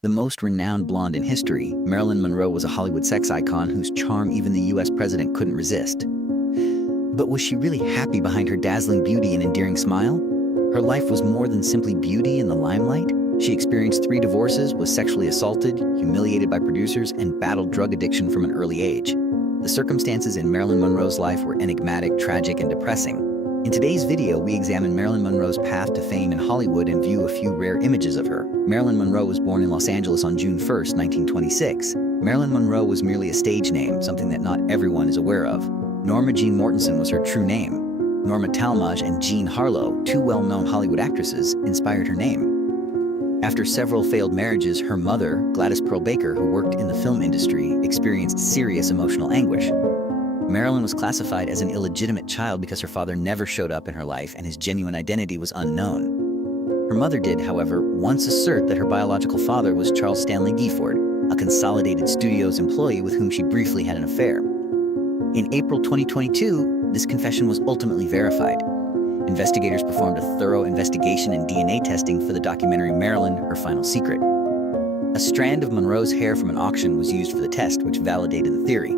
The most renowned blonde in history, Marilyn Monroe was a Hollywood sex icon whose charm even the US president couldn't resist. But was she really happy behind her dazzling beauty and endearing smile? Her life was more than simply beauty in the limelight. She experienced 3 divorces, was sexually assaulted, humiliated by producers, and battled drug addiction from an early age. The circumstances in Marilyn Monroe's life were enigmatic, tragic, and depressing. In today's video, we examine Marilyn Monroe's path to fame in Hollywood and view a few rare images of her. Marilyn Monroe was born in Los Angeles on June 1, 1926. Marilyn Monroe was merely a stage name, something that not everyone is aware of. Norma Jean Mortensen was her true name. Norma Talmadge and Jean Harlow, 2 well-known Hollywood actresses, inspired her name. After several failed marriages, her mother, Gladys Pearl Baker, who worked in the film industry, experienced serious emotional anguish. Marilyn was classified as an illegitimate child because her father never showed up in her life and his genuine identity was unknown. Her mother did, however, once assert that her biological father was Charles Stanley Gifford, a Consolidated Studios employee with whom she briefly had an affair. In April 2022, this confession was ultimately verified. Investigators performed a thorough investigation and DNA testing for the documentary Marilyn, Her Final Secret. A strand of Monroe's hair from an auction was used for the test, which validated the theory.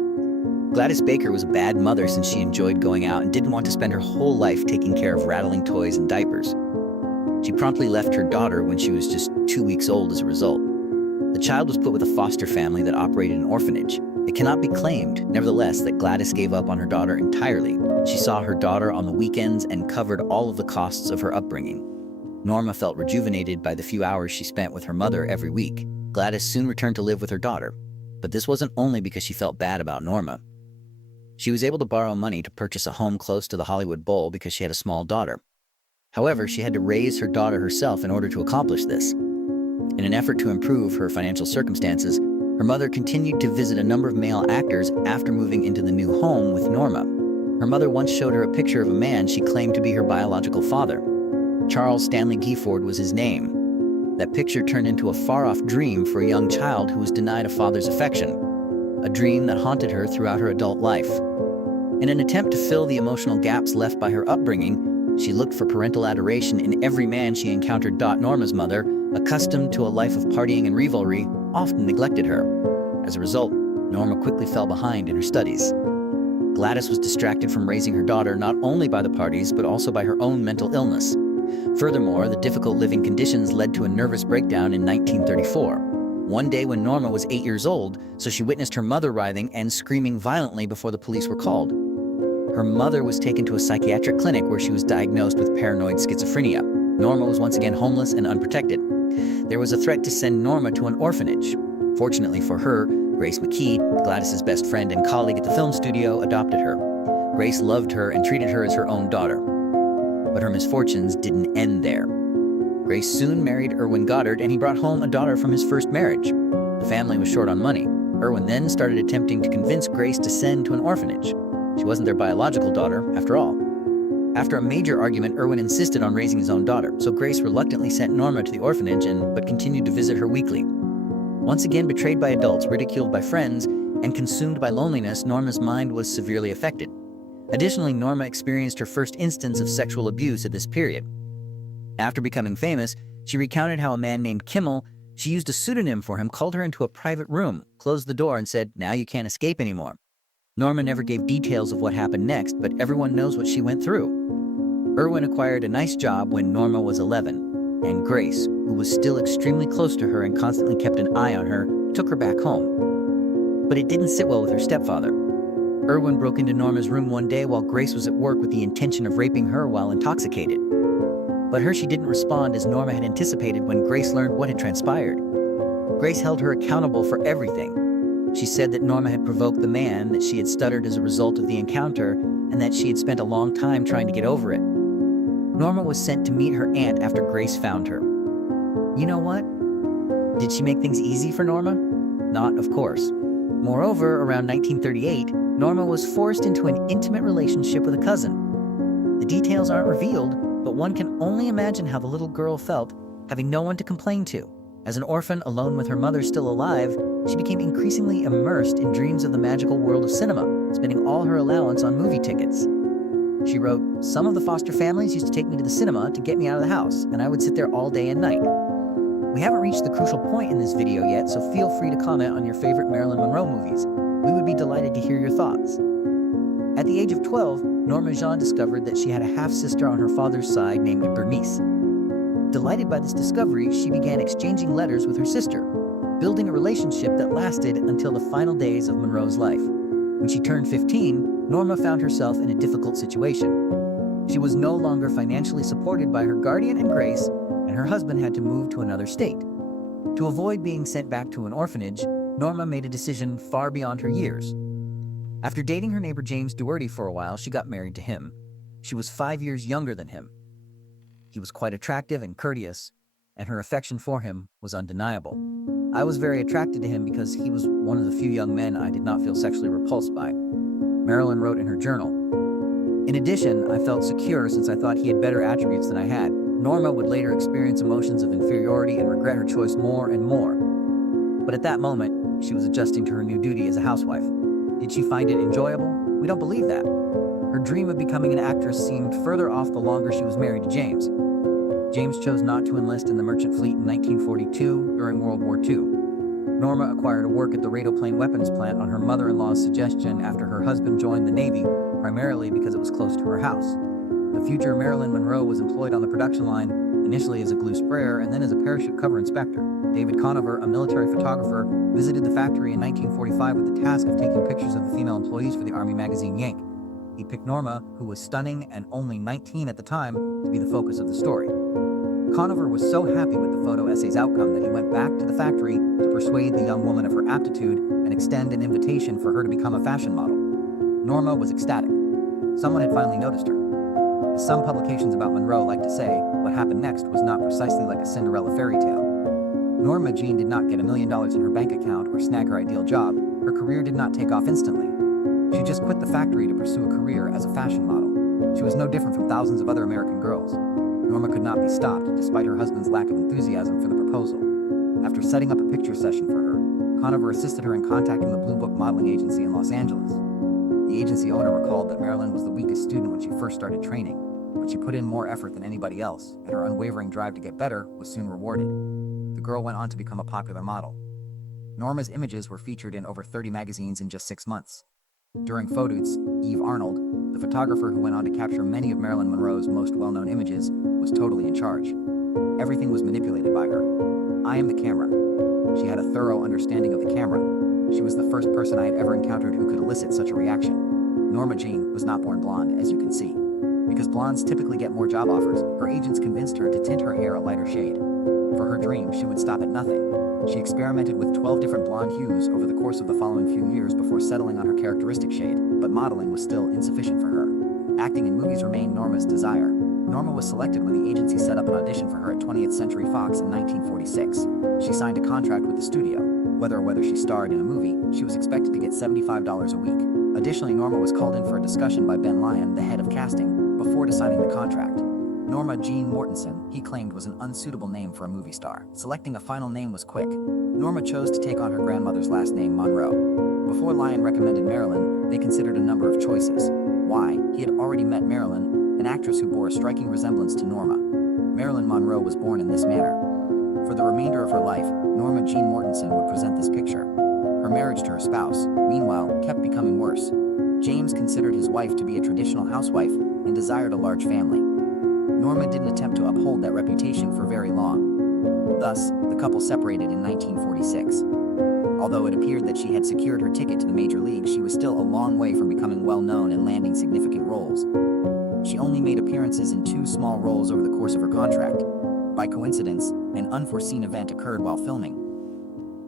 Gladys Baker was a bad mother since she enjoyed going out and didn't want to spend her whole life taking care of rattling toys and diapers. She promptly left her daughter when she was just 2 weeks old as a result. The child was put with a foster family that operated an orphanage. It cannot be claimed, nevertheless, that Gladys gave up on her daughter entirely. She saw her daughter on the weekends and covered all of the costs of her upbringing. Norma felt rejuvenated by the few hours she spent with her mother every week. Gladys soon returned to live with her daughter. But this wasn't only because she felt bad about Norma. She was able to borrow money to purchase a home close to the Hollywood Bowl because she had a small daughter. However, she had to raise her daughter herself in order to accomplish this. In an effort to improve her financial circumstances, her mother continued to visit a number of male actors after moving into the new home with Norma. Her mother once showed her a picture of a man she claimed to be her biological father. Charles Stanley Gifford was his name. That picture turned into a far-off dream for a young child who was denied a father's affection, a dream that haunted her throughout her adult life. In an attempt to fill the emotional gaps left by her upbringing, she looked for parental adoration in every man she encountered. Norma's mother, accustomed to a life of partying and revelry, often neglected her. As a result, Norma quickly fell behind in her studies. Gladys was distracted from raising her daughter not only by the parties, but also by her own mental illness. Furthermore, the difficult living conditions led to a nervous breakdown in 1934. One day when Norma was 8 years old, so she witnessed her mother writhing and screaming violently before the police were called. Her mother was taken to a psychiatric clinic where she was diagnosed with paranoid schizophrenia. Norma was once again homeless and unprotected. There was a threat to send Norma to an orphanage. Fortunately for her, Grace McKee, Gladys's best friend and colleague at the film studio, adopted her. Grace loved her and treated her as her own daughter. But her misfortunes didn't end there. Grace soon married Irwin Goddard, and he brought home a daughter from his first marriage. The family was short on money. Irwin then started attempting to convince Grace to send to an orphanage. She wasn't their biological daughter, after all. After a major argument, Irwin insisted on raising his own daughter, so Grace reluctantly sent Norma to the orphanage but continued to visit her weekly. Once again betrayed by adults, ridiculed by friends, and consumed by loneliness, Norma's mind was severely affected. Additionally, Norma experienced her first instance of sexual abuse at this period. After becoming famous, she recounted how a man named Kimmel, she used a pseudonym for him, called her into a private room, closed the door, and said, "Now you can't escape anymore." Norma never gave details of what happened next, but everyone knows what she went through. Irwin acquired a nice job when Norma was 11, and Grace, who was still extremely close to her and constantly kept an eye on her, took her back home. But it didn't sit well with her stepfather. Irwin broke into Norma's room one day while Grace was at work with the intention of raping her while intoxicated. But she didn't respond as Norma had anticipated when Grace learned what had transpired. Grace held her accountable for everything. She said that Norma had provoked the man, that she had stuttered as a result of the encounter, and that she had spent a long time trying to get over it. Norma was sent to meet her aunt after Grace found her. You know what? Did she make things easy for Norma? Not, of course. Moreover, around 1938, Norma was forced into an intimate relationship with a cousin. The details aren't revealed, but one can only imagine how the little girl felt, having no one to complain to. As an orphan, alone with her mother still alive, she became increasingly immersed in dreams of the magical world of cinema, spending all her allowance on movie tickets. She wrote, "Some of the foster families used to take me to the cinema to get me out of the house, and I would sit there all day and night. We haven't reached the crucial point in this video yet, so feel free to comment on your favorite Marilyn Monroe movies. We would be delighted to hear your thoughts. At the age of 12, Norma Jean discovered that she had a half-sister on her father's side named Bernice. Delighted by this discovery, she began exchanging letters with her sister, building a relationship that lasted until the final days of Monroe's life. When she turned 15, Norma found herself in a difficult situation. She was no longer financially supported by her guardian and Grace, and her husband had to move to another state. To avoid being sent back to an orphanage, Norma made a decision far beyond her years. After dating her neighbor James Doherty for a while, she got married to him. She was 5 years younger than him. He was quite attractive and courteous, and her affection for him was undeniable. I was very attracted to him because he was one of the few young men I did not feel sexually repulsed by. Marilyn wrote in her journal. In addition, I felt secure since I thought he had better attributes than I had. Norma would later experience emotions of inferiority and regret her choice more and more. But at that moment, she was adjusting to her new duty as a housewife. Did she find it enjoyable? We don't believe that. Her dream of becoming an actress seemed further off the longer she was married to James. James chose not to enlist in the merchant fleet in 1942 during World War II. Norma acquired a work at the Radoplane weapons plant on her mother-in-law's suggestion after her husband joined the Navy, primarily because it was close to her house. The future Marilyn Monroe was employed on the production line, initially as a glue sprayer and then as a parachute cover inspector. David Conover, a military photographer, visited the factory in 1945 with the task of taking pictures of the female employees for the Army magazine Yank. He picked Norma, who was stunning and only 19 at the time, to be the focus of the story. Conover was so happy with the photo essay's outcome that he went back to the factory to persuade the young woman of her aptitude and extend an invitation for her to become a fashion model. Norma was ecstatic. Someone had finally noticed her. As some publications about Monroe like to say, what happened next was not precisely like a Cinderella fairy tale. Norma Jean did not get $1 million in her bank account or snag her ideal job. Her career did not take off instantly. She just quit the factory to pursue a career as a fashion model. She was no different from thousands of other American girls. Norma could not be stopped, despite her husband's lack of enthusiasm for the proposal. After setting up a picture session for her, Conover assisted her in contacting the Blue Book modeling agency in Los Angeles. The agency owner recalled that Marilyn was the weakest student when she first started training, but she put in more effort than anybody else, and her unwavering drive to get better was soon rewarded. The girl went on to become a popular model. Norma's images were featured in over 30 magazines in just 6 months. During photos, Eve Arnold, the photographer who went on to capture many of Marilyn Monroe's most well-known images, was totally in charge. Everything was manipulated by her. I am the camera. She had a thorough understanding of the camera. She was the first person I had ever encountered who could elicit such a reaction. Norma Jean was not born blonde, as you can see. Because blondes typically get more job offers, her agents convinced her to tint her hair a lighter shade. For her dream, she would stop at nothing. She experimented with 12 different blonde hues over the course of the following few years before settling on her characteristic shade, but modeling was still insufficient for her. Acting in movies remained Norma's desire. Norma was selected when the agency set up an audition for her at 20th Century Fox in 1946. She signed a contract with the studio. Whether she starred in a movie, she was expected to get $75 a week. Additionally, Norma was called in for a discussion by Ben Lyon, the head of casting, before deciding the contract. Norma Jean Mortensen, he claimed, was an unsuitable name for a movie star. Selecting a final name was quick. Norma chose to take on her grandmother's last name, Monroe. Before Lyon recommended Marilyn, they considered a number of choices. Why? He had already met Marilyn, an actress who bore a striking resemblance to Norma. Marilyn Monroe was born in this manner. For the remainder of her life, Norma Jean Mortensen would present this picture. Her marriage to her spouse, meanwhile, kept becoming worse. James considered his wife to be a traditional housewife and desired a large family. Norma didn't attempt to uphold that reputation for very long. Thus, the couple separated in 1946. Although it appeared that she had secured her ticket to the major leagues, she was still a long way from becoming well-known and landing significant roles. She only made appearances in 2 small roles over the course of her contract. By coincidence, an unforeseen event occurred while filming.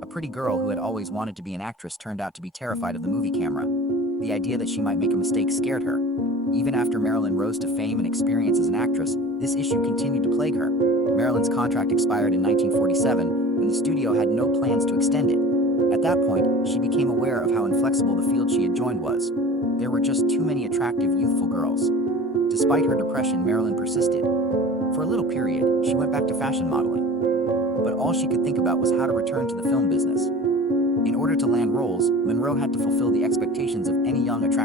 A pretty girl who had always wanted to be an actress turned out to be terrified of the movie camera. The idea that she might make a mistake scared her. Even after Marilyn rose to fame and experience as an actress, this issue continued to plague her. Marilyn's contract expired in 1947, and the studio had no plans to extend it. At that point, she became aware of how inflexible the field she had joined was. There were just too many attractive, youthful girls. Despite her depression, Marilyn persisted. For a little period, she went back to fashion modeling. But all she could think about was how to return to the film business. In order to land roles, Monroe had to fulfill the expectations of any young, attractive